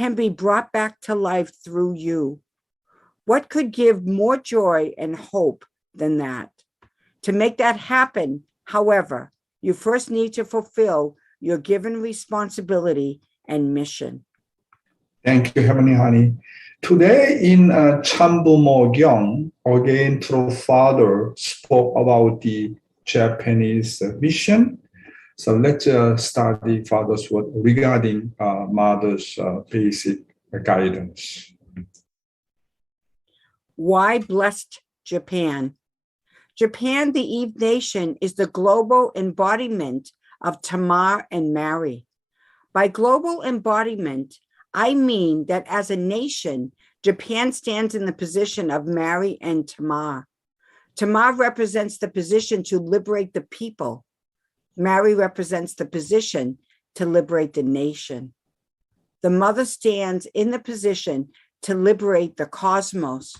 can be brought back to life through you. What could give more joy and hope than that? To make that happen, however, you first need to fulfill your given responsibility and mission. Thank you, Heavenly Honey. Today in Chambumo Yong, again, True Father spoke about the Japanese mission. So let's study Father's word regarding Mother's basic guidance. Why blessed Japan? Japan, the Eve nation, is the global embodiment of Tamar and Mary. By global embodiment, I mean that as a nation, Japan stands in the position of Mary and Tamar. Tamar represents the position to liberate the people. Mary represents the position to liberate the nation. The mother stands in the position to liberate the cosmos.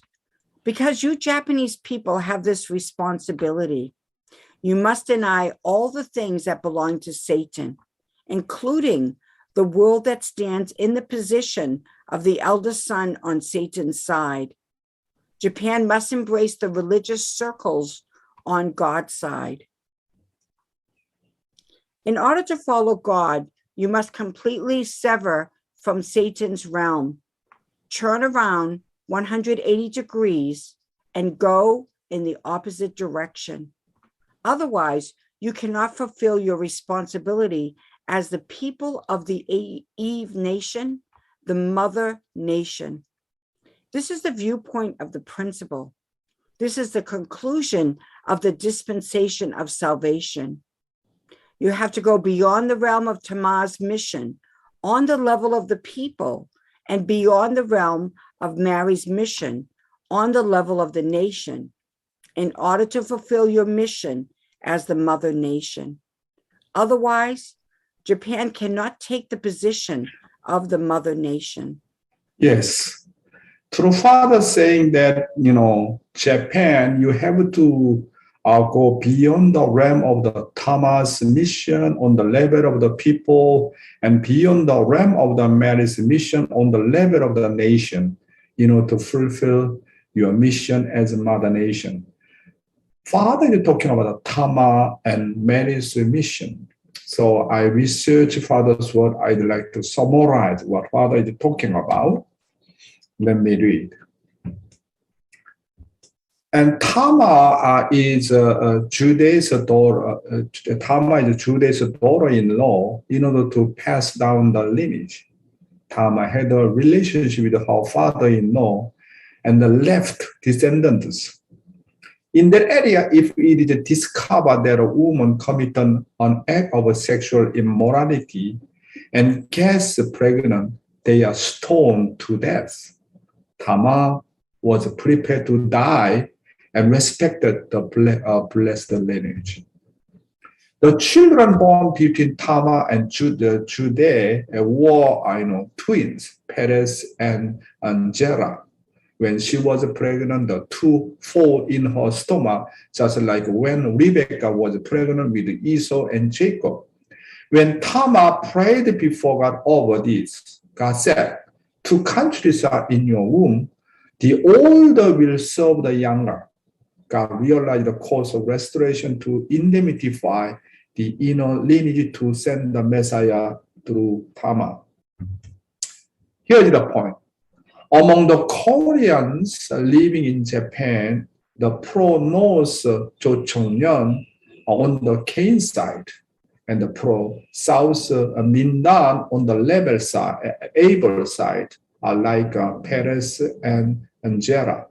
Because you Japanese people have this responsibility, you must deny all the things that belong to Satan, including the world that stands in the position of the eldest son on Satan's side. Japan must embrace the religious circles on God's side. In order to follow God, you must completely sever from Satan's realm, turn around 180 degrees, and go in the opposite direction. Otherwise, you cannot fulfill your responsibility as the people of the Eve nation, the mother nation. This is the viewpoint of the principle. This is the conclusion of the dispensation of salvation. You have to go beyond the realm of Tamar's mission, on the level of the people, and beyond the realm of Mary's mission, on the level of the nation, in order to fulfill your mission as the mother nation. Otherwise, Japan cannot take the position of the mother nation. Yes. True Father saying that, Japan, you have to go beyond the realm of the Tamar's mission on the level of the people and beyond the realm of the Mary's mission on the level of the nation, to fulfill your mission as a mother nation. Father is talking about the Tamar and Mary's mission. So I research Father's word. I'd like to summarize what Father is talking about. Let me read. And Tamar is Judah's daughter. Tamar is Judah's daughter-in-law in order to pass down the lineage. Tamar had a relationship with her father-in-law and left descendants. In that area, if it is discovered that a woman committed an act of sexual immorality and gets pregnant, they are stoned to death. Tamar was prepared to die and respected the blessed lineage. The children born between Tamar and Judah were twins, Perez and Zerah. When she was pregnant, the two fall in her stomach, just like when Rebekah was pregnant with Esau and Jacob. When Tamar prayed before God over this, God said, "Two countries are in your womb. The older will serve the younger." God realized the course of restoration to indemnify the inner lineage to send the Messiah through Tamar. Here is the point. Among the Koreans living in Japan, the pro-North Jocheon are on the Cain side, and the pro-South Mindan on the Abel side are like Perez and Zerah.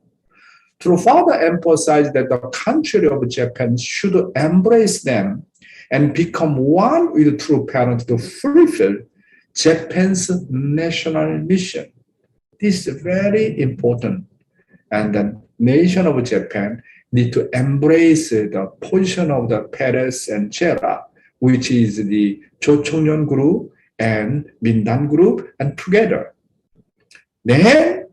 True Father emphasized that the country of Japan should embrace them and become one with the true parents to fulfill Japan's national mission. This is very important. And the nation of Japan need to embrace the position of the Perez and Zerah, which is the Jocheon group and Mindan group, and together. Then,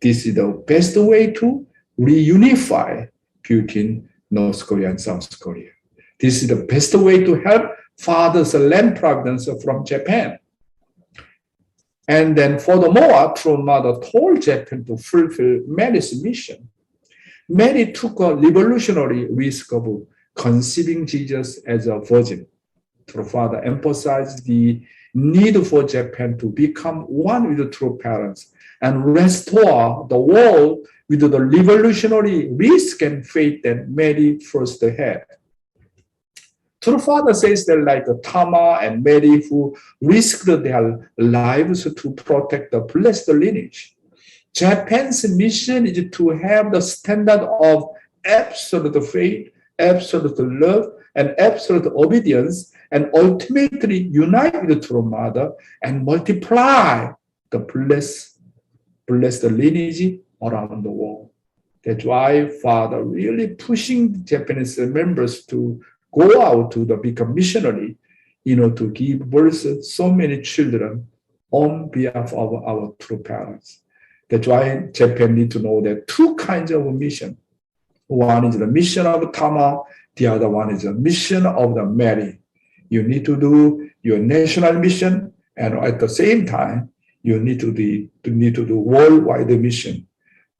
this is the best way to reunify between North Korea and South Korea. This is the best way to help Father's land providence from Japan. And then furthermore, true mother told Japan to fulfill Mary's mission. Mary took a revolutionary risk of conceiving Jesus as a virgin. True father emphasized the need for Japan to become one with the true parents and restore the world with the revolutionary risk and faith that Mary first had. True father says that like Tama and Mary who risked their lives to protect the blessed lineage. Japan's mission is to have the standard of absolute faith, absolute love, and absolute obedience, and ultimately unite with the true mother and multiply the blessed lineage around the world. That's why Father really pushing the Japanese members to go out to become missionary, to give birth to so many children on behalf of our true parents. That's why Japan need to know that two kinds of mission. One is the mission of Tama, the other one is the mission of the Mary. You need to do your national mission, and at the same time, you need to do worldwide mission.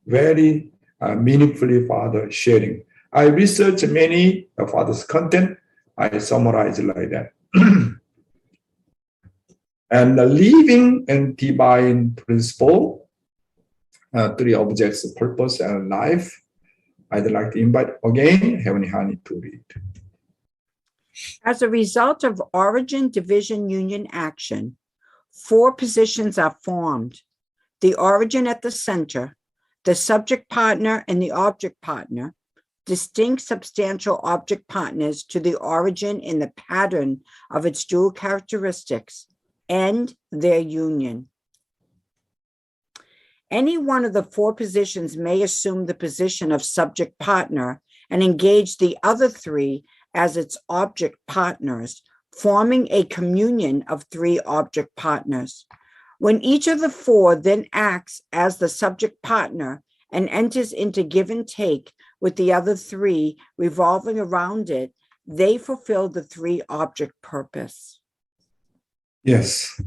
Very meaningfully, Father sharing. I researched many of Father's content. I summarize it like that. And the living and divine principle, three objects, purpose and life. I'd like to invite again Heavenly Honey to read. As a result of origin, division, union, action, four positions are formed: the origin at the center, the subject partner and the object partner, distinct substantial object partners to the origin in the pattern of its dual characteristics, and their union. Any one of the four positions may assume the position of subject partner and engage the other three as its object partners, forming a communion of three object partners. When each of the four then acts as the subject partner and enters into give and take with the other three revolving around it, they fulfill the three object purpose. Yes.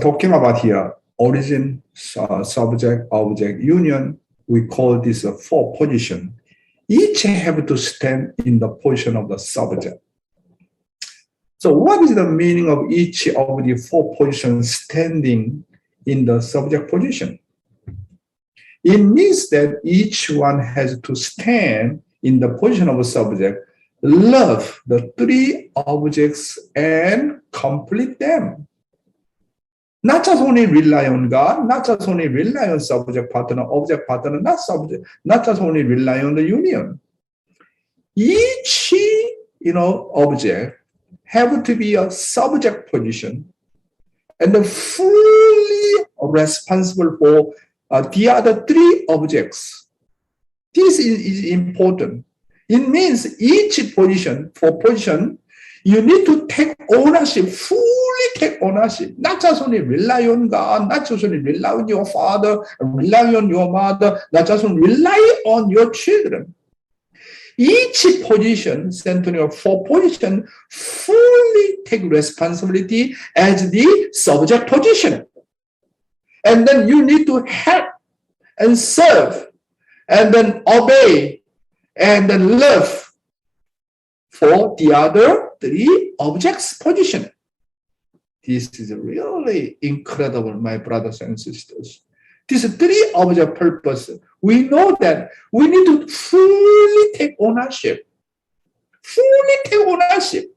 Talking about here, origin, subject, object, union, we call this a four position. Each have to stand in the position of the subject. So what is the meaning of each of the four positions standing in the subject position? It means that each one has to stand in the position of a subject, love the three objects and complete them. Not just only rely on God, not just only rely on subject partner, object partner, not just only rely on the union. Each, object have to be a subject position and fully responsible for the other three objects. This is important. It means each position, you need to take ownership, fully take ownership, not just only rely on God, not just only rely on your father, rely on your mother, not just only rely on your children. Each position, Centennial four position, fully take responsibility as the subject position. And then you need to help and serve, and then obey, and then love for the other three objects position. This is really incredible, my brothers and sisters. These three object purpose, we know that we need to fully take ownership. Fully take ownership.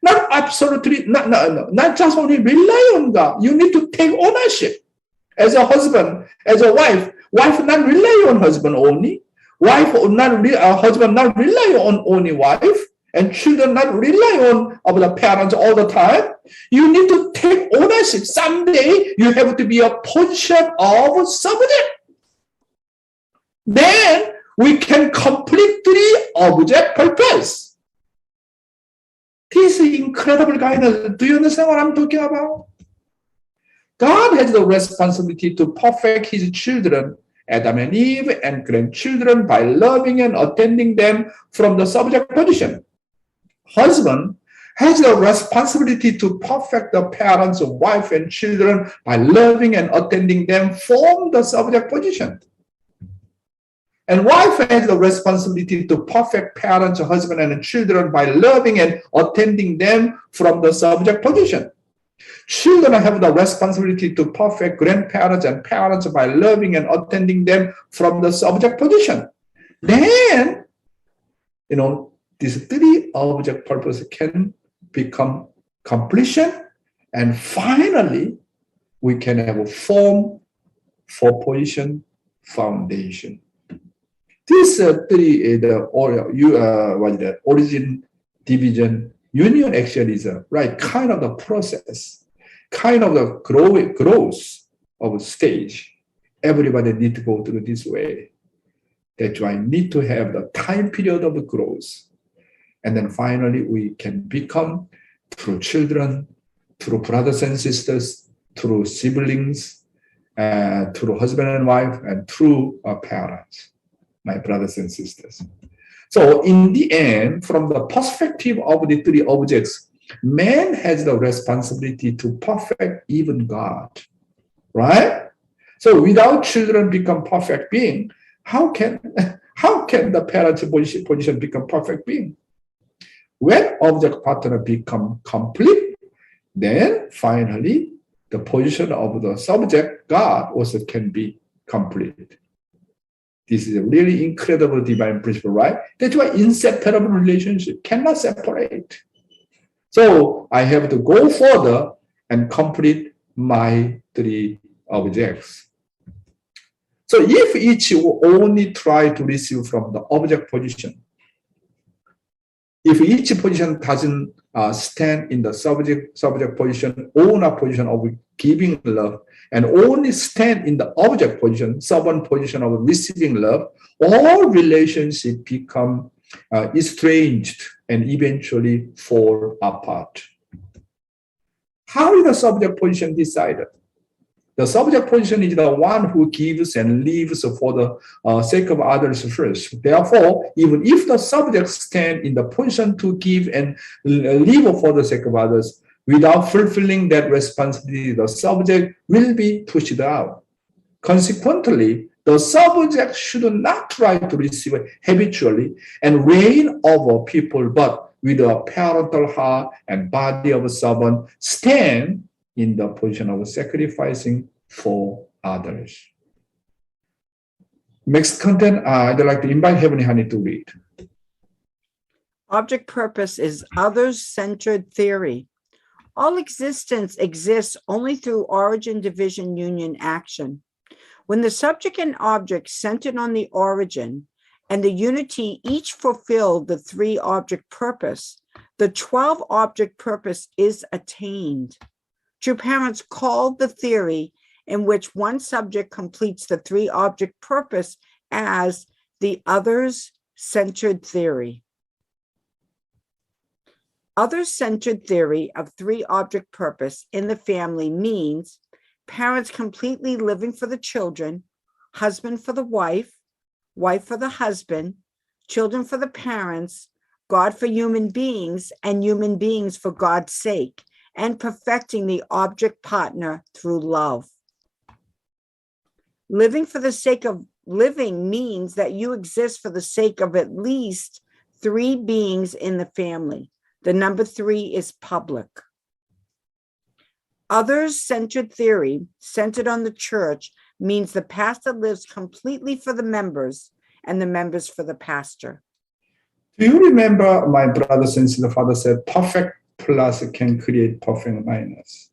Not absolutely, not just only rely on God. You need to take ownership. As a husband, as a wife not rely on husband only. Husband not rely on only wife. And children not rely on the parents all the time. You need to take ownership. Someday you have to be a position of subject. Then we can complete three object purpose. This is incredible guidance. Do you understand what I'm talking about? God has the responsibility to perfect his children, Adam and Eve, and grandchildren by loving and attending them from the subject position. Husband has the responsibility to perfect the parents, wife, and children by loving and attending them from the subject position. And wife has the responsibility to perfect parents, husband, and children by loving and attending them from the subject position. Children have the responsibility to perfect grandparents and parents by loving and attending them from the subject position. Then, these three object purpose can become completion, and finally, we can have a form, for position, foundation. These three, the origin, division, union actually is a kind of the process, kind of the growth of stage. Everybody need to go through this way. That's why I need to have the time period of growth. And then finally, we can become through children, through brothers and sisters, through siblings, through husband and wife, and through our parents, my brothers and sisters. So in the end, from the perspective of the three objects, man has the responsibility to perfect even God, right? So without children become perfect being, how can the parent's position become perfect being? When object partner become complete, then finally the position of the subject, God, also can be complete. This is a really incredible divine principle, right? That's why inseparable relationship cannot separate. So I have to go further and complete my three objects. So if each only try to receive from the object position, if each position doesn't stand in the subject position, owner position of giving love, and only stand in the object position, servant position of receiving love, all relationship become estranged and eventually fall apart. How is the subject position decided? The subject position is the one who gives and lives for the sake of others first. Therefore, even if the subject stands in the position to give and live for the sake of others, without fulfilling that responsibility, the subject will be pushed out. Consequently, the subject should not try to receive habitually and reign over people, but with a parental heart and body of a servant, stand in the position of sacrificing for others. Next content, I'd like to invite Heavenly Honey to read. Object purpose is others-centered theory. All existence exists only through origin, division, union, action. When the subject and object centered on the origin and the unity each fulfilled the three object purpose, the 12 object purpose is attained. True parents called the theory in which one subject completes the three object purpose as the others-centered theory. Others-centered theory of three object purpose in the family means parents completely living for the children, husband for the wife, wife for the husband, children for the parents, God for human beings, and human beings for God's sake, and perfecting the object partner through love. Living for the sake of living means that you exist for the sake of at least three beings in the family. The number 3 is public. Others-centered theory, centered on the church, means the pastor lives completely for the members and the members for the pastor. Do you remember my brother since the father said perfect plus can create perfect minus?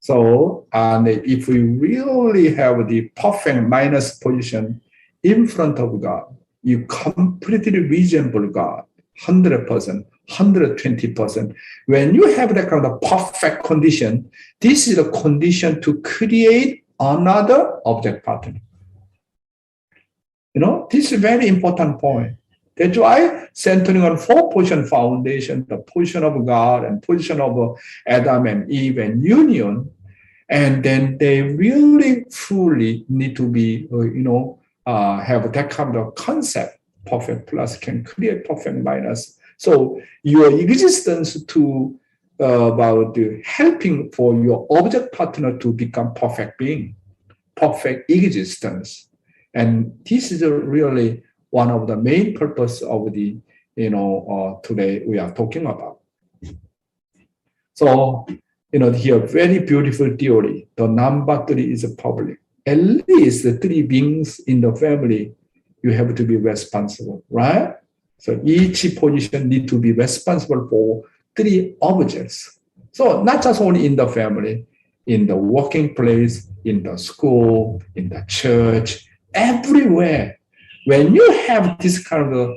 So, and if we really have the perfect minus position in front of God, you completely resemble God, 100%, 120%. When you have that kind of perfect condition, this is a condition to create another object pattern. This is a very important point. That's why centering on 4 position foundation, the position of God and position of Adam and Eve and union, and then they really truly need to be, have that kind of concept. Perfect plus can create perfect minus. So your existence to about helping for your object partner to become perfect being, perfect existence. And this is really one of the main purpose of the, today we are talking about. So, here, very beautiful theory. The number three is public. At least the three beings in the family, you have to be responsible, right? So each position need to be responsible for three objects. So not just only in the family, in the working place, in the school, in the church, everywhere. When you have this kind of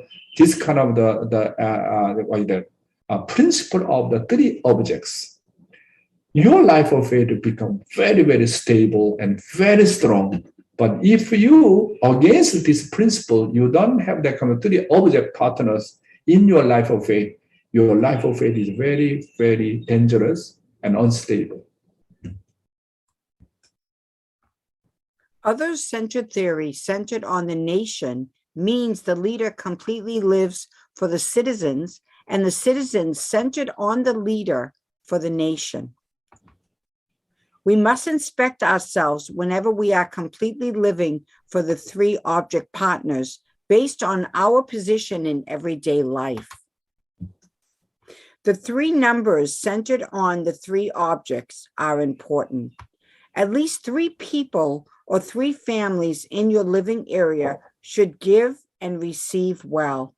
principle of the three objects, your life of faith will become very, very stable and very strong. But if you, against this principle, you don't have that kind of three object partners in your life of faith, your life of faith is very, very dangerous and unstable. Others-centered theory centered on the nation means the leader completely lives for the citizens, and the citizens centered on the leader for the nation. We must inspect ourselves whenever we are completely living for the three object partners based on our position in everyday life. The three numbers centered on the three objects are important. At least three people or three families in your living area should give and receive well.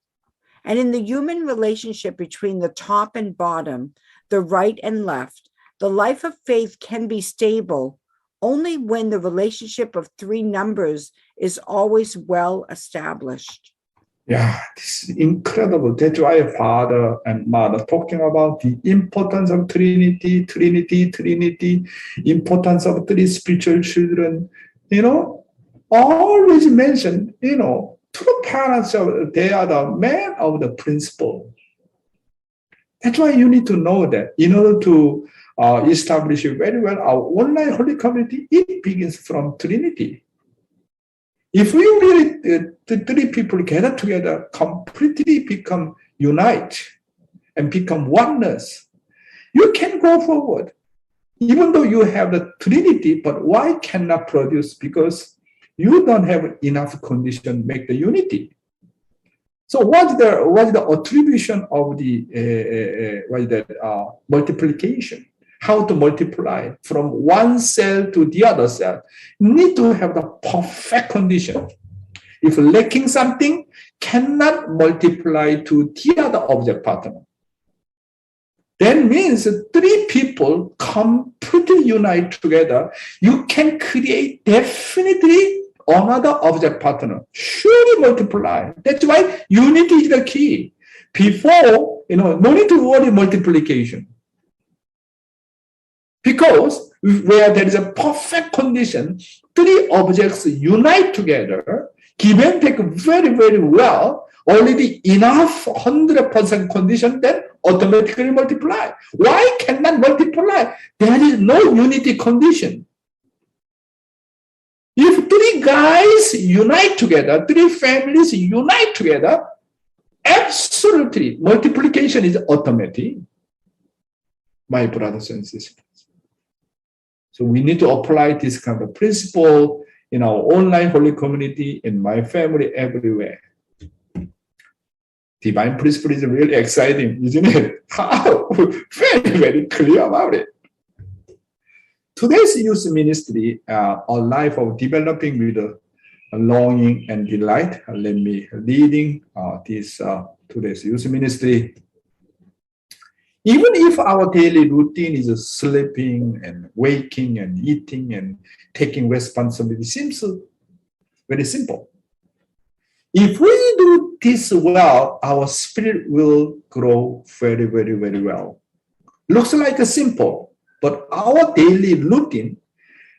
And in the human relationship between the top and bottom, the right and left, the life of faith can be stable only when the relationship of three numbers is always well established. Yeah, this is incredible. That's why Father and Mother talking about the importance of Trinity, importance of three spiritual children. Always mention, two parents, they are the men of the principle. That's why you need to know that in order to establish very well our online holy community, it begins from Trinity. If we really, the three people gather together, completely become unite and become oneness, you can go forward. Even though you have the Trinity, but why cannot produce? Because you don't have enough condition to make the unity. So what's the attribution of the multiplication? How to multiply from one cell to the other cell? Need to have the perfect condition. If lacking something, cannot multiply to the other object partner. That means three people completely unite together. You can create definitely another object partner. Surely multiply. That's why unity is the key. Before, no need to worry multiplication. Because where there is a perfect condition, three objects unite together, give and take very, very well, already enough 100% condition, then automatically multiply. Why cannot multiply? There is no unity condition. If three guys unite together, three families unite together, absolutely multiplication is automatic, my brothers and sisters. So we need to apply this kind of principle in our online holy community, in my family, everywhere. Divine principle is really exciting, isn't it? How? Very, very clear about it. Today's youth ministry, a life of developing with a longing and delight. Let me leading this today's youth ministry. Even if our daily routine is sleeping and waking and eating and taking responsibility, seems very simple. If we do this well, our spirit will grow very, very, very well. Looks like a simple, but our daily routine,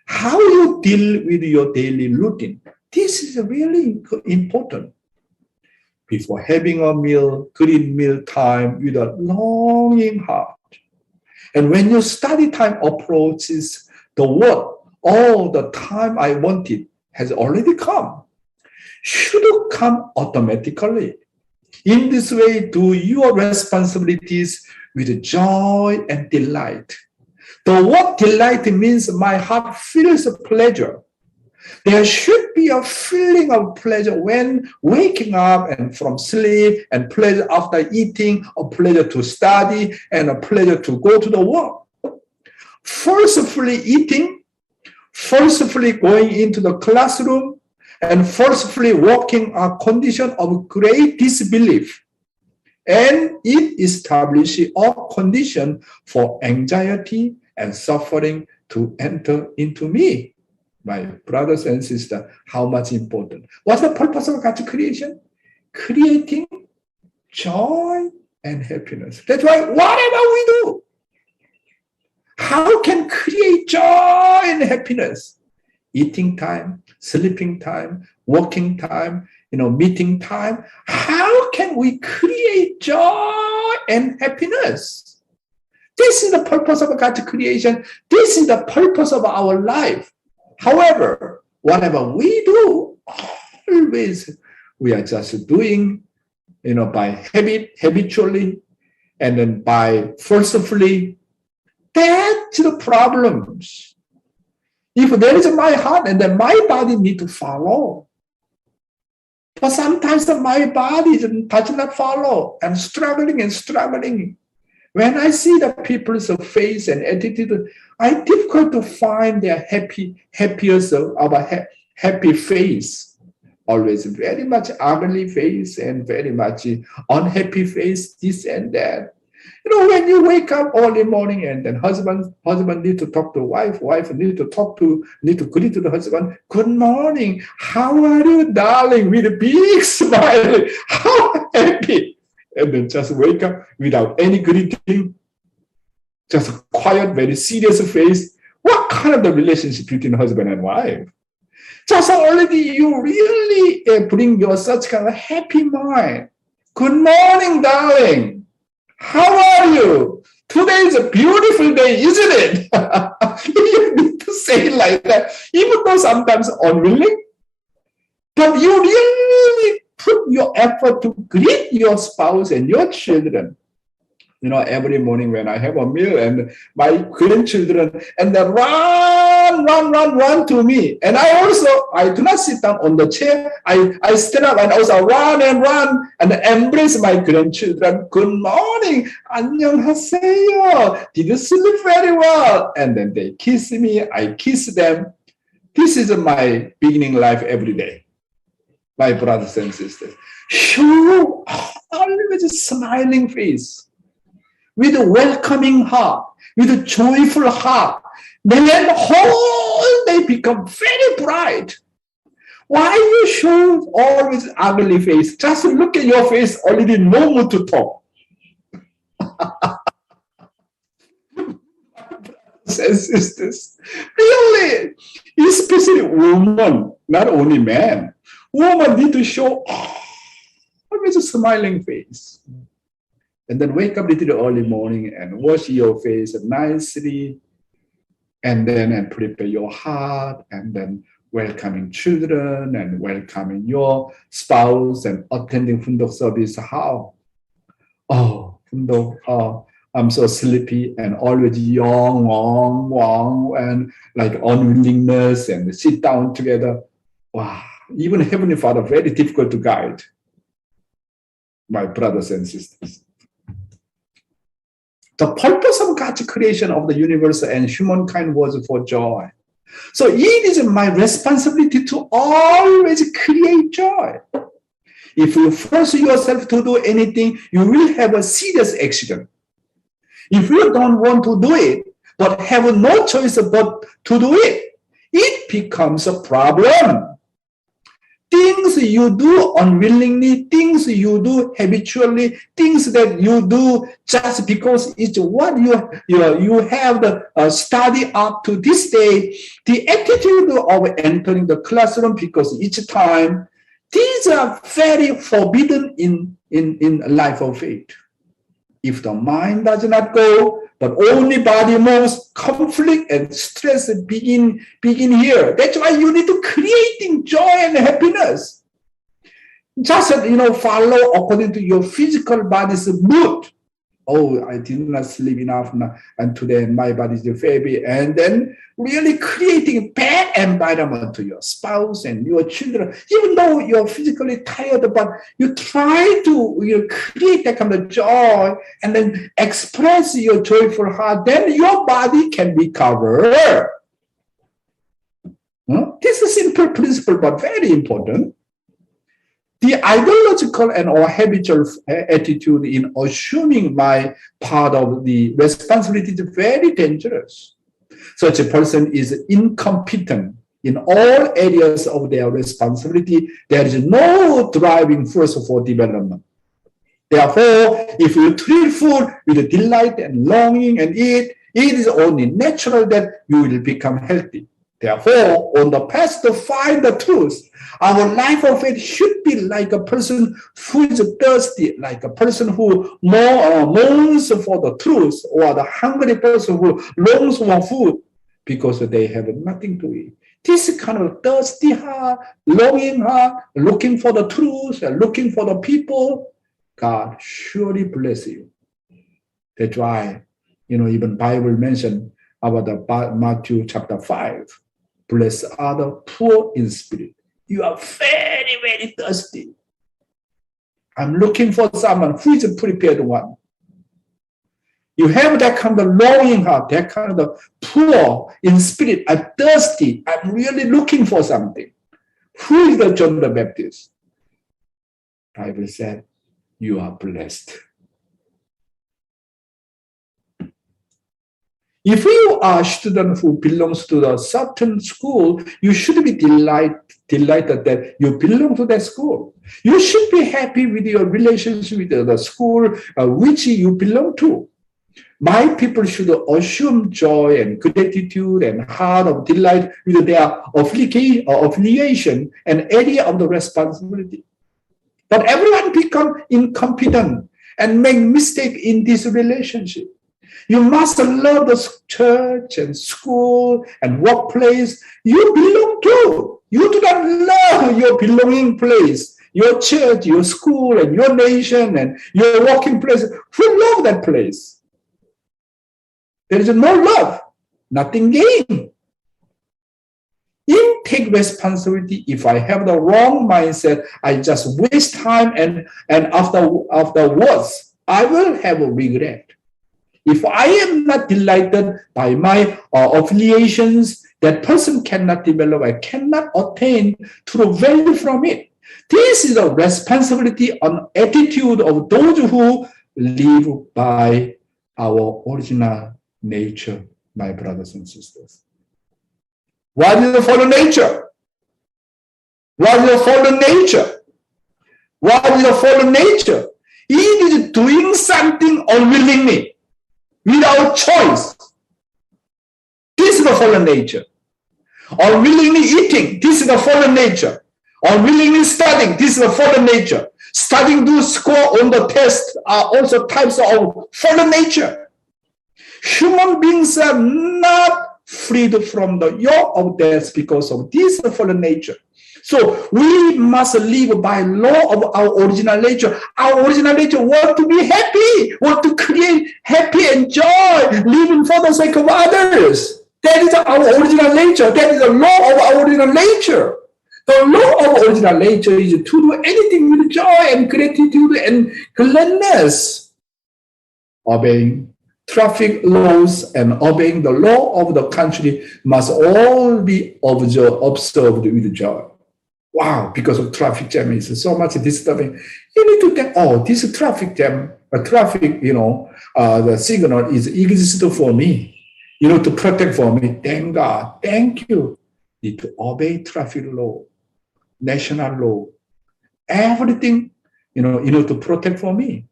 how you deal with your daily routine, this is really important. Before having a meal, green meal time with a longing heart. And when your study time approaches, the word, all the time I wanted has already come. Should come automatically. In this way, do your responsibilities with joy and delight. The word delight means my heart feels pleasure. There should be a feeling of pleasure when waking up and from sleep, and pleasure after eating, a pleasure to study, and a pleasure to go to the work. Forcefully eating, forcefully going into the classroom, and forcefully walking are condition of great disbelief. And it establishes a condition for anxiety and suffering to enter into me. My brothers and sisters, how much important. What's the purpose of God's creation? Creating joy and happiness. That's why whatever we do, how can create joy and happiness? Eating time, sleeping time, working time, meeting time. How can we create joy and happiness? This is the purpose of God's creation. This is the purpose of our life. However, whatever we do, always we are just doing, by habitually, and then by forcefully. That's the problems. If there is my heart, and then my body need to follow. But sometimes my body does not follow, and struggling. When I see the people's face and attitude, I difficult to find their happiest of a happy face. Always very much ugly face and very much unhappy face, this and that. When you wake up early morning and then husband need to talk to wife need to greet to the husband, good morning, how are you, darling, with a big smile, how happy. And then just wake up without any greeting, just a quiet, very serious face. What kind of the relationship between husband and wife? Just already you really bring your such kind of happy mind. Good morning, darling. How are you? Today is a beautiful day, isn't it? You need to say it like that, even though sometimes unwilling. But you really put your effort to greet your spouse and your children. Every morning when I have a meal and my grandchildren, and they run to me. And I do not sit down on the chair. I stand up and also run and embrace my grandchildren. Good morning. 안녕하세요. Did you sleep very well? And then they kiss me. I kiss them. This is my beginning life every day. My brothers and sisters. Show always a smiling face, with a welcoming heart, with a joyful heart. Then the whole day become very bright. Why you show always ugly face? Just look at your face, already no mood to talk. Brothers and sisters, really, especially women, not only men. Women need to show always a smiling face. And then wake up a little early morning and wash your face nicely. And then prepare your heart, and then welcoming children and welcoming your spouse and attending Fundok service. How? Oh, Fundok, I'm so sleepy and always Yong, Wong, and like unwillingness and sit down together. Wow, even Heavenly Father, very difficult to guide. My brothers and sisters. The purpose of God's creation of the universe and humankind was for joy. So it is my responsibility to always create joy. If you force yourself to do anything, you will have a serious accident. If you don't want to do it, but have no choice but to do it, it becomes a problem. Things you do unwillingly, things you do habitually, things that you do just because it's what you have the study up to this day, the attitude of entering the classroom because each time, these are very forbidden in life of faith. If the mind does not go, but only body moves, conflict and stress begin here. That's why you need to creating joy and happiness. just, follow according to your physical body's mood. Oh, I did not sleep enough now, and today my body is heavy. And then really creating bad environment to your spouse and your children. Even though you're physically tired, but you try to create that kind of joy and then express your joyful heart, then your body can recover. This is a simple principle, but very important. The ideological and or habitual attitude in assuming my part of the responsibility is very dangerous. Such a person is incompetent in all areas of their responsibility. There is no driving force for development. Therefore, if you treat food with delight and longing and eat, it is only natural that you will become healthy. Therefore, on the path to find the truth, our life of faith should be like a person who is thirsty, like a person who mourns for the truth, or the hungry person who longs for food because they have nothing to eat. This kind of thirsty heart, longing heart, looking for the truth and looking for the people, God surely bless you. That's why, even Bible mentioned about the Matthew chapter 5. Blessed are the poor in spirit. You are very, very thirsty. I'm looking for someone who is a prepared one. You have that kind of longing heart, that kind of poor in spirit. I'm thirsty. I'm really looking for something. Who is the John the Baptist? Bible said, you are blessed. If you are a student who belongs to a certain school, you should be delighted that you belong to that school. You should be happy with your relationship with the school which you belong to. My people should assume joy and gratitude and heart of delight with their affiliation and area of the responsibility. But everyone become incompetent and make mistake in this relationship. You must love the church and school and workplace you belong to. You do not love your belonging place, your church, your school, and your nation, and your working place. Who love that place? There is no love, nothing gain. You take responsibility. If I have the wrong mindset, I just waste time, and afterwards, I will have a regret. If I am not delighted by my affiliations, that person cannot develop, I cannot attain true value from it. This is a responsibility and attitude of those who live by our original nature, my brothers and sisters. What is the fallen nature? What is the fallen nature? What is the fallen nature? It is doing something unwillingly, without choice. This is the fallen nature. Unwillingly eating, this is the fallen nature. Unwillingly studying, this is the fallen nature. Studying to score on the test are also types of fallen nature. Human beings are not freed from the yoke of death because of this fallen nature. So we must live by law of our original nature. Our original nature wants to be happy, want to create happy and joy, living for the sake of others. That is our original nature. That is the law of our original nature. The law of original nature is to do anything with joy and gratitude and gladness. Obeying traffic laws and obeying the law of the country must all be observed with joy. Wow, because of traffic jam is so much disturbing. You need to think, oh, this traffic jam, the signal exists for me, to protect for me. Thank God, thank you. Need to obey traffic law, national law, everything, to protect for me.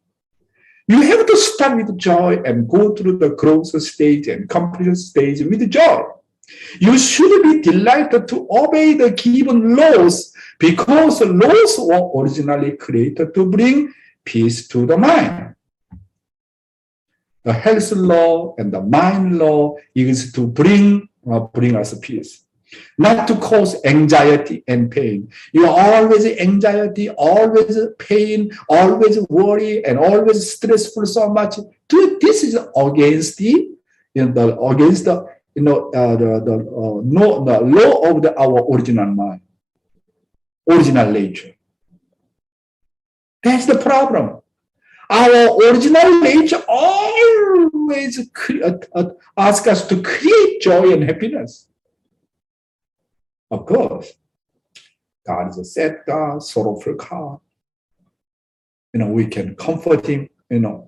You have to start with joy and go through the growth stage and completion stage with joy. You should be delighted to obey the given laws because the laws were originally created to bring peace to the mind. The health law and the mind law is to bring us peace. not to cause anxiety and pain. You are always anxiety, always pain, always worry, and always stressful so much. This is against the, against the, the law of our original mind, original nature. That's the problem. Our original nature always asks us to create joy and happiness. Of course, God is a sad God, sorrowful God. We can comfort him,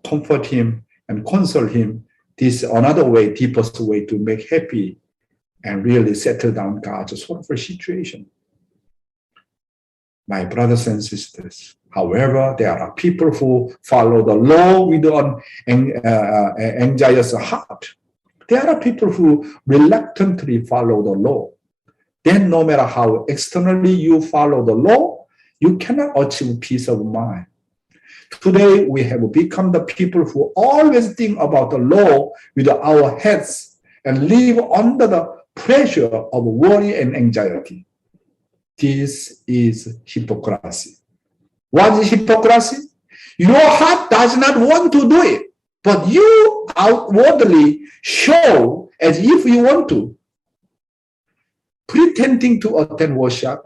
comfort him and console him. This is another way, deepest way to make happy and really settle down God's sorrowful situation. My brothers and sisters, however, there are people who follow the law with an anxious heart. There are people who reluctantly follow the law. Then no matter how externally you follow the law, you cannot achieve peace of mind. Today, we have become the people who always think about the law with our heads and live under the pressure of worry and anxiety. This is hypocrisy. What is hypocrisy? Your heart does not want to do it, but you outwardly show as if you want to. Pretending to attend worship,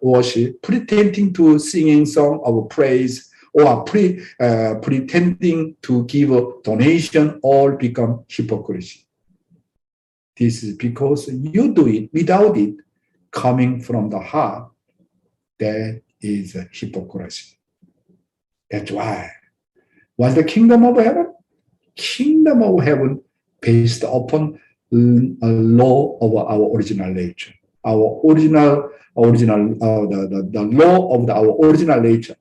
pretending to singing song of praise, or pretending to give a donation, all become hypocrisy. This is because you do it without it coming from the heart. That is hypocrisy. That's why. What's the kingdom of heaven? Kingdom of heaven based upon a law of our original nature. Our the law of our original nature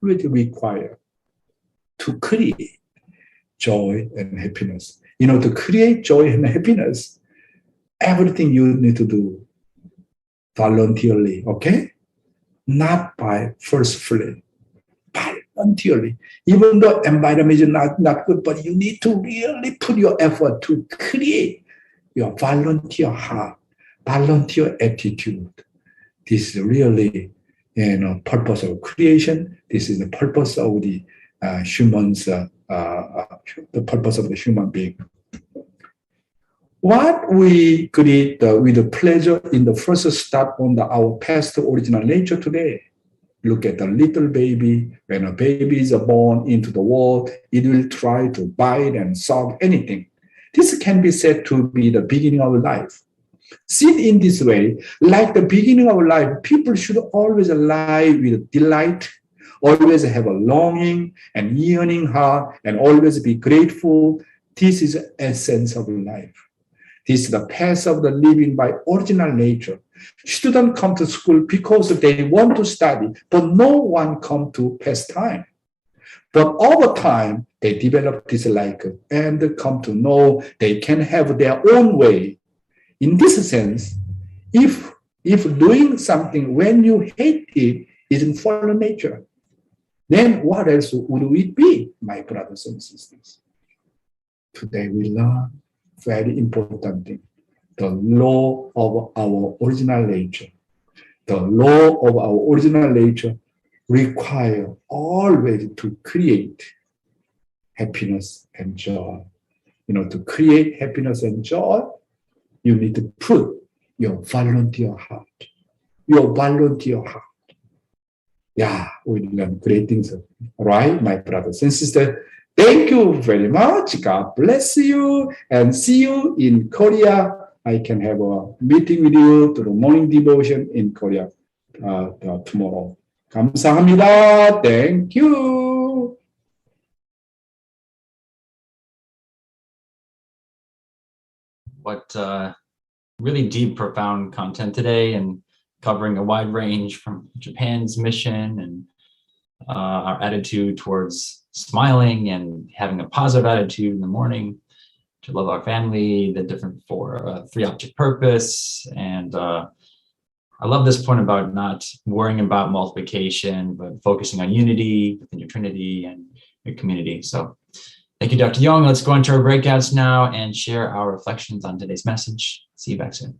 really require to create joy and happiness. To create joy and happiness, everything you need to do voluntarily, okay? Not by forcefully, voluntarily. Even though environment is not good, but you need to really put your effort to create your volunteer heart, volunteer attitude. This is really, purpose of creation. This is the purpose of the humans, the purpose of the human being. What we create with pleasure in the first step on our past original nature today. Look at the little baby. When a baby is born into the world, it will try to bite and suck anything. This can be said to be the beginning of life. Seen in this way, like the beginning of life, people should always live with delight, always have a longing and yearning heart, and always be grateful. This is the essence of life. This is the path of the living by original nature. Students come to school because they want to study, but no one come to pass time. But over time, they develop this like and come to know they can have their own way. In this sense, if doing something when you hate it is in fallen nature, then what else would it be, my brothers and sisters? Today we learn very important thing, the law of our original nature. The law of our original nature require always to create happiness and joy. To create happiness and joy, you need to put your volunteer heart. Your volunteer heart. Yeah, we learn great things. All right, my brothers and sisters. Thank you very much. God bless you and see you in Korea. I can have a meeting with you to the morning devotion in Korea tomorrow. 감사합니다. Thank you. What really deep, profound content today, and covering a wide range from Japan's mission and our attitude towards smiling and having a positive attitude in the morning, to love our family, the different three object purpose. And I love this point about not worrying about multiplication, but focusing on unity within your Trinity and your community. So thank you, Dr. Yong. Let's go into our breakouts now and share our reflections on today's message. See you back soon.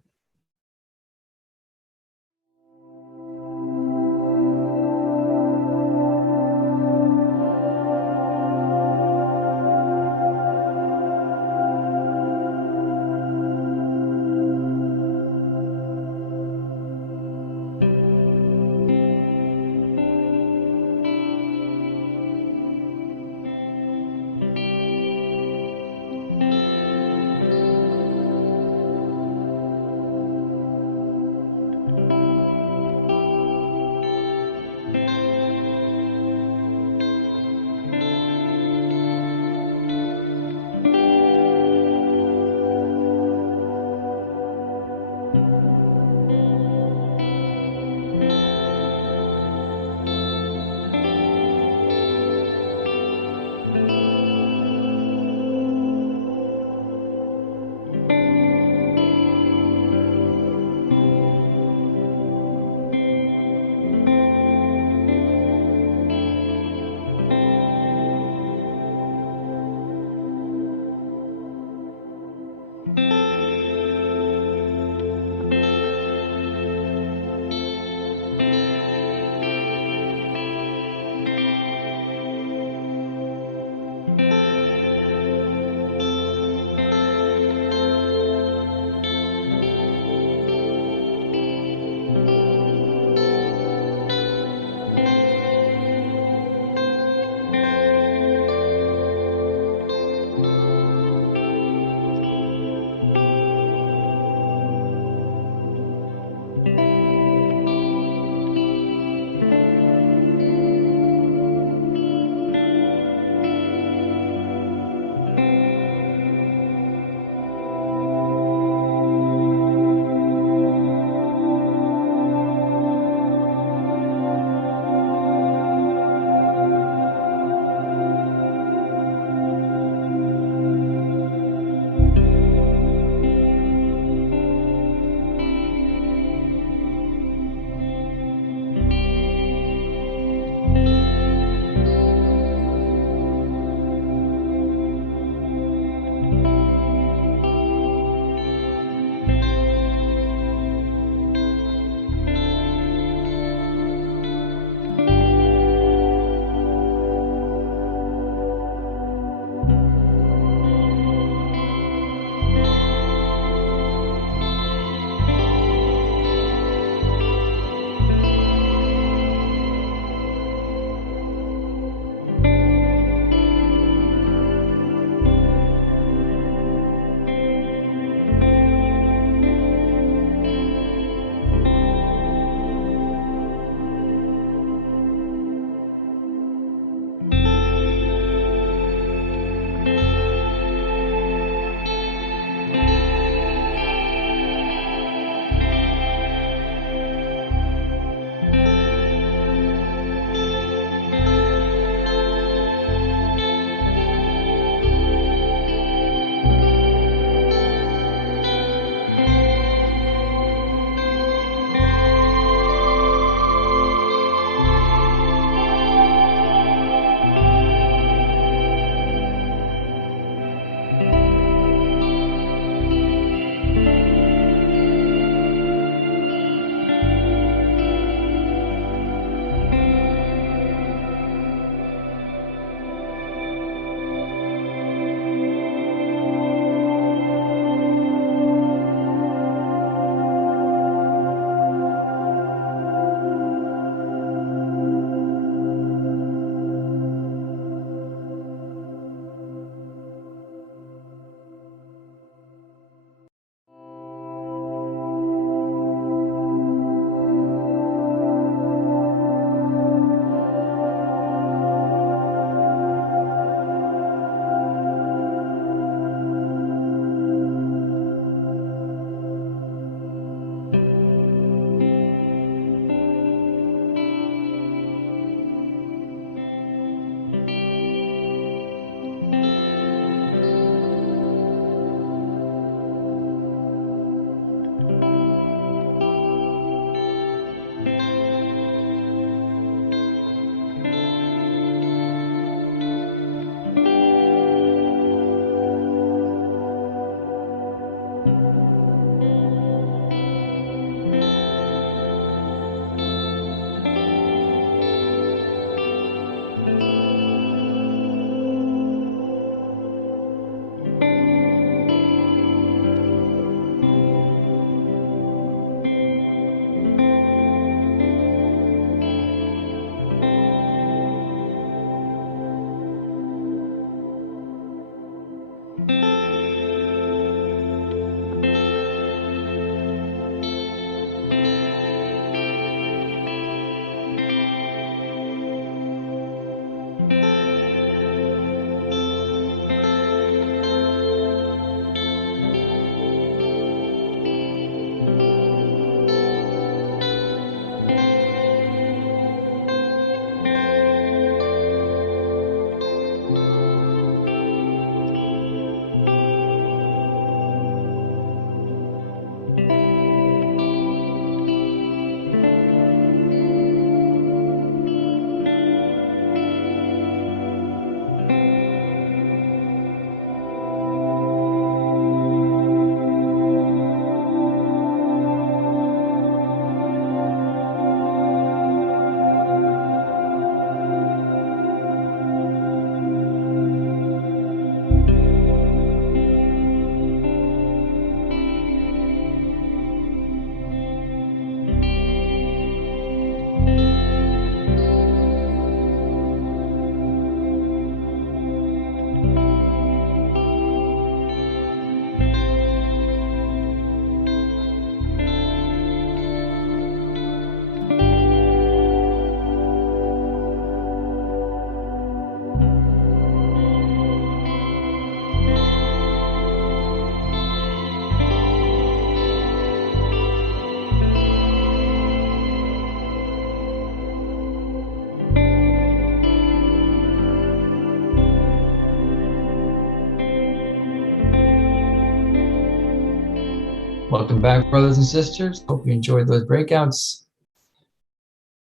Welcome back, brothers and sisters. Hope you enjoyed those breakouts.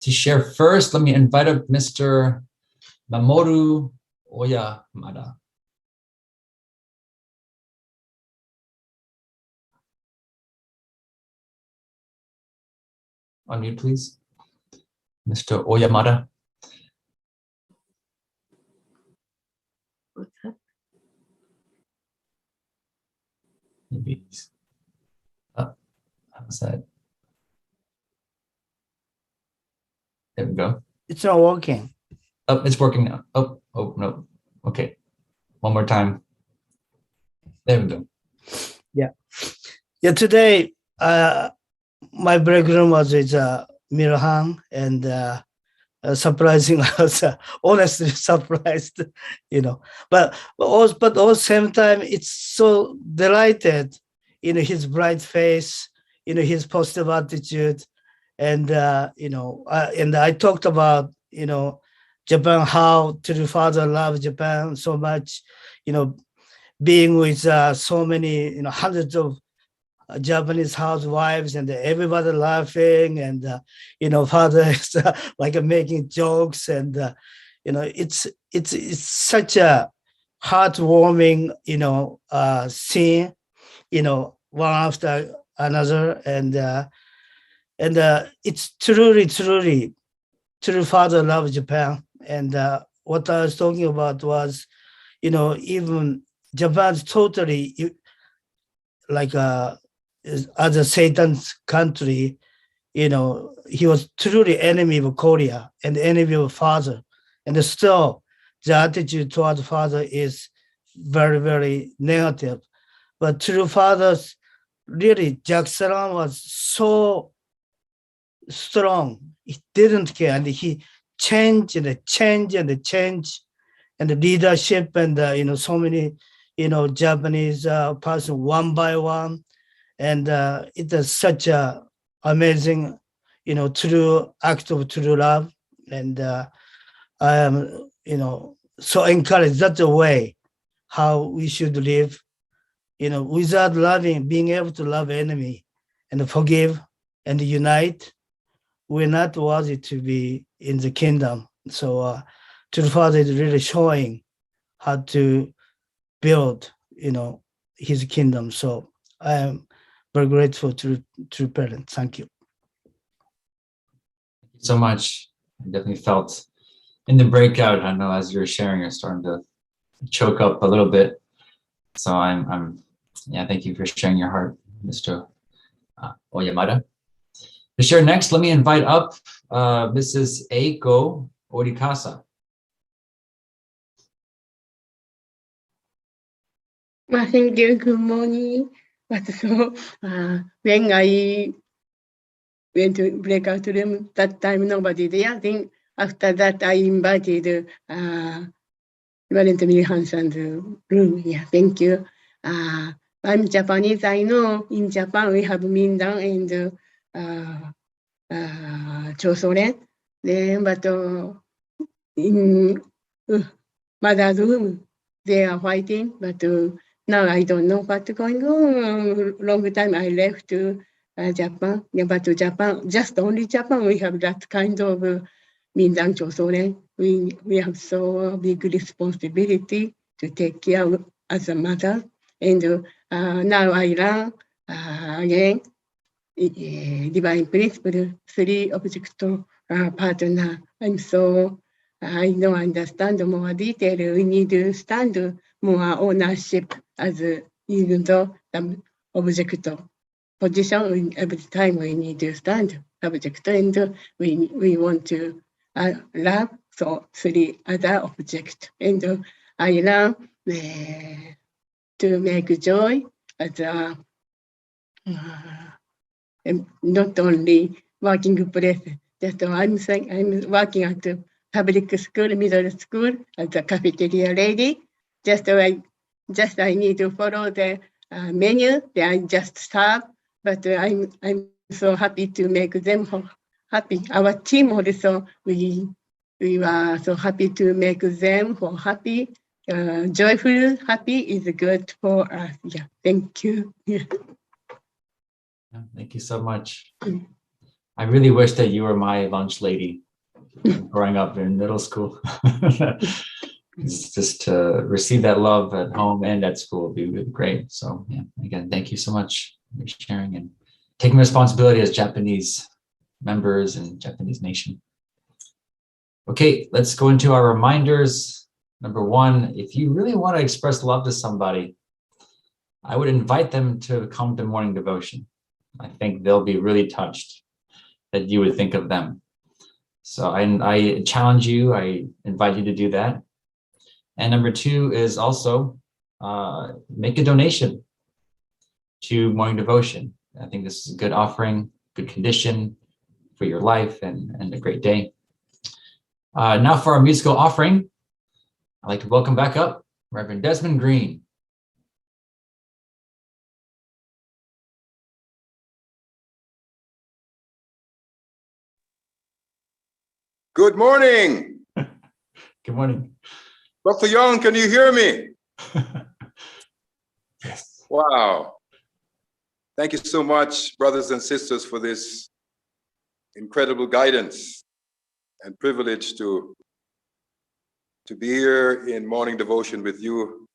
To share first, let me invite up Mr. Mamoru Oyamada. Unmute, please. Mr. Oyamada. Maybe he's up. How's that? There we go. It's not working. Oh, it's working now. Oh, no. Okay. One more time. There we go. Yeah, today my background was with Mirhan, and surprising, I was honestly surprised, But all same time, it's so delighted, his bright face, his positive attitude, and and I talked about Japan, how true father loved Japan so much, being with so many hundreds of Japanese housewives, and everybody laughing, and father is like making jokes, and it's such a heartwarming scene, one after another, and it's truly true father love Japan. And what I was talking about was even Japan's totally like as a Satan's country, he was truly enemy of Korea and enemy of father. And still the attitude towards father is very, very negative. But true fathers, really, Jack Salam was so strong. He didn't care, and he changed and changed and changed, and the leadership, and so many Japanese person one by one, and it is such a amazing true act of true love. And I am so encouraged. That's the way how we should live, without loving, being able to love enemy and forgive and unite. We're not worthy to be in the kingdom. So true father is really showing how to build his kingdom. So I am very grateful to true parents. Thank you. Thank you so much. I definitely felt in the breakout, I know as you're sharing, you're starting to choke up a little bit. So thank you for sharing your heart, Mr. Oyamada. To share next, let me invite up Mrs. Eiko Orikasa. Thank you. Good morning. But so when I went to breakout room, that time nobody there. Then after that, I invited Valentine Hansen's room. Yeah, thank you. I'm Japanese. I know in Japan we have Mindan and Chosoren. Then, but in mother's room, they are fighting. But now I don't know what's going on. Long time I left Japan. Yeah, but Japan, just only Japan, we have that kind of Mindan Chosoren. We have so big responsibility to take care of as a mother. And now I learn again divine principle, three object partner. I'm so I don't understand more detail. We need to stand more ownership as even though the object position every time we need to stand object, and we want to love so three other object, and I learn to make joy as a not only working place. Just I'm saying I'm working at the public school, middle school, as a cafeteria lady. I need to follow the menu. I just serve, but I'm so happy to make them happy. Our team also, we were so happy to make them happy. Joyful, happy is good for us. Yeah, thank you. Yeah. Thank you so much. I really wish that you were my lunch lady growing up in middle school. Just to receive that love at home and at school would be really great. So yeah, again, thank you so much for sharing and taking responsibility as Japanese members and Japanese nation. Okay, let's go into our reminders. Number one, if you really want to express love to somebody, I would invite them to come to morning devotion. I think they'll be really touched that you would think of them. So I challenge you, I invite you to do that. And number two is also make a donation to morning devotion. I think this is a good offering, good condition for your life and a great day. Now for our musical offering, I'd like to welcome back up Reverend Desmond Green. Good morning. Good morning. Dr. Yong, can you hear me? Yes. Wow. Thank you so much, brothers and sisters, for this incredible guidance and privilege to be here in morning devotion with you.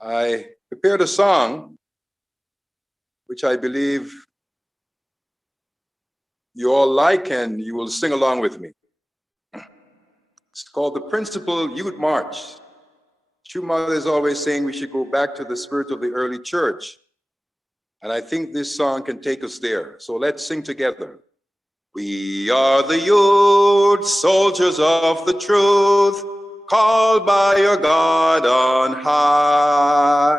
I prepared a song which I believe you all like and you will sing along with me. It's called the Principal Youth March. True Mother is always saying we should go back to the spirit of the early church. And I think this song can take us there. So let's sing together. We are the youth, soldiers of the truth, called by your God on high.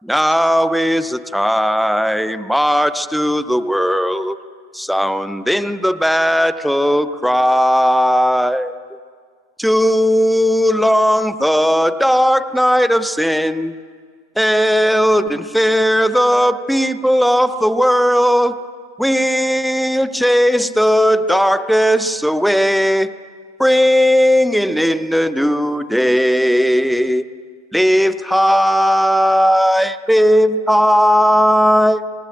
Now is the time, march to the world, sounding the battle cry. Too long the dark night of sin held in fear the people of the world. We'll chase the darkness away, bringing in a new day. Lift high,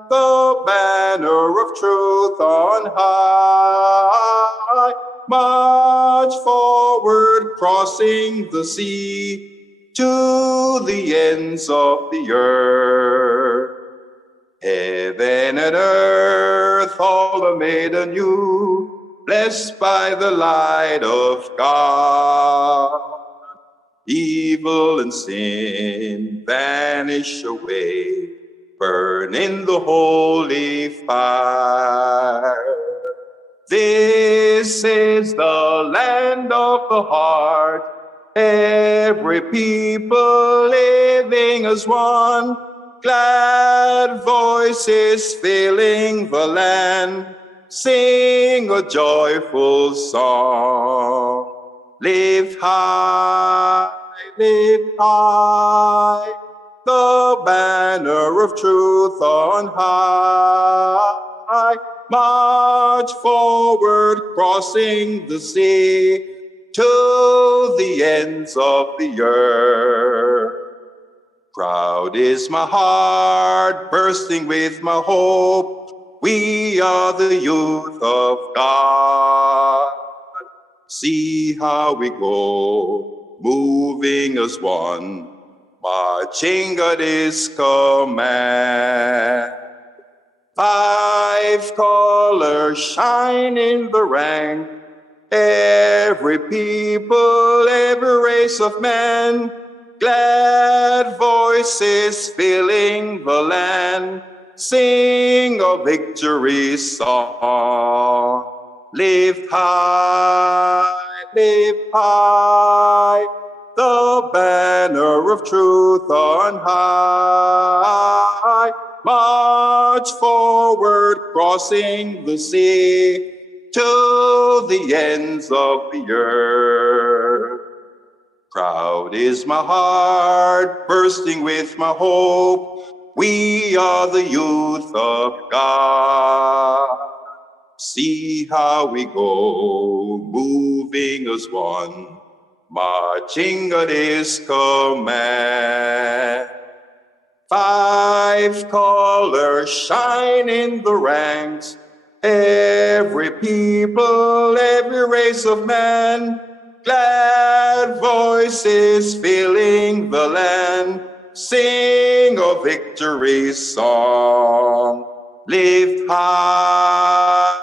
the banner of truth on high. March forward, crossing the sea to the ends of the earth. Heaven and earth, all are made anew, blessed by the light of God. Evil and sin vanish away, burn in the holy fire. This is the land of the heart, every people living as one. Glad voices filling the land, sing a joyful song. Lift high, the banner of truth on high. March forward, crossing the sea to the ends of the earth. Proud is my heart, bursting with my hope. We are the youth of God. See how we go, moving as one, marching at His command. 5 colors shine in the rank, every people, every race of man. Glad voices filling the land, sing a victory song. Lift high, the banner of truth on high. March forward, crossing the sea to the ends of the earth. Proud is my heart, bursting with my hope. We are the youth of God. See how we go, moving as one, marching at His command. 5 colors shine in the ranks. Every people, every race of man, glad voices filling the land, sing a victory song. Lift high,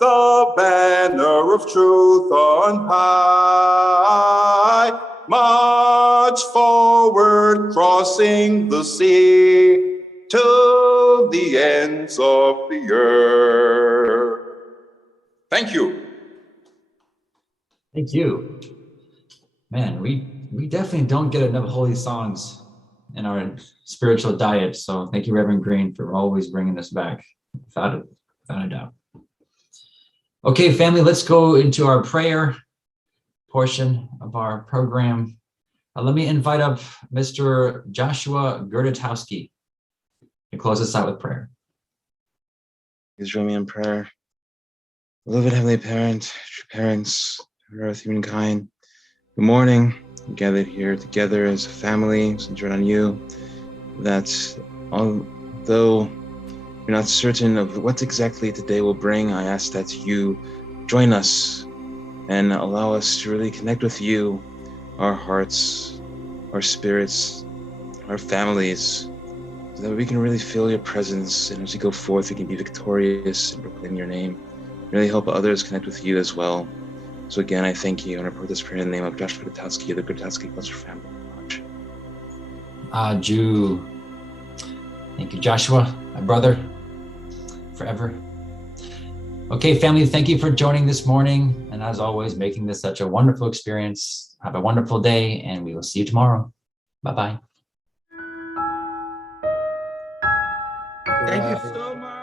the banner of truth on high. March forward, crossing the sea to the ends of the earth. Thank you. Thank you. Man, we definitely don't get enough holy songs in our spiritual diet. So thank you, Reverend Green, for always bringing us back, without a doubt. Okay, family, let's go into our prayer portion of our program. Let me invite up Mr. Joshua Gerditowski to close us out with prayer. Please join me in prayer. Beloved Heavenly Parent, true parents, earth, humankind, good morning. We gathered here together as a family, centered on you, that although we're not certain of what exactly today will bring, I ask that you join us and allow us to really connect with you, our hearts, our spirits, our families, so that we can really feel your presence, and as we go forth, we can be victorious and proclaim your name, really help others connect with you as well. So again, I thank you, and I pray this prayer in the name of Joshua Gerditowski, the Gerditowski Cluster family. Jew. Thank you, Joshua, my brother, forever. Okay, family, thank you for joining this morning. And as always, making this such a wonderful experience. Have a wonderful day, and we will see you tomorrow. Bye-bye. Thank you so much.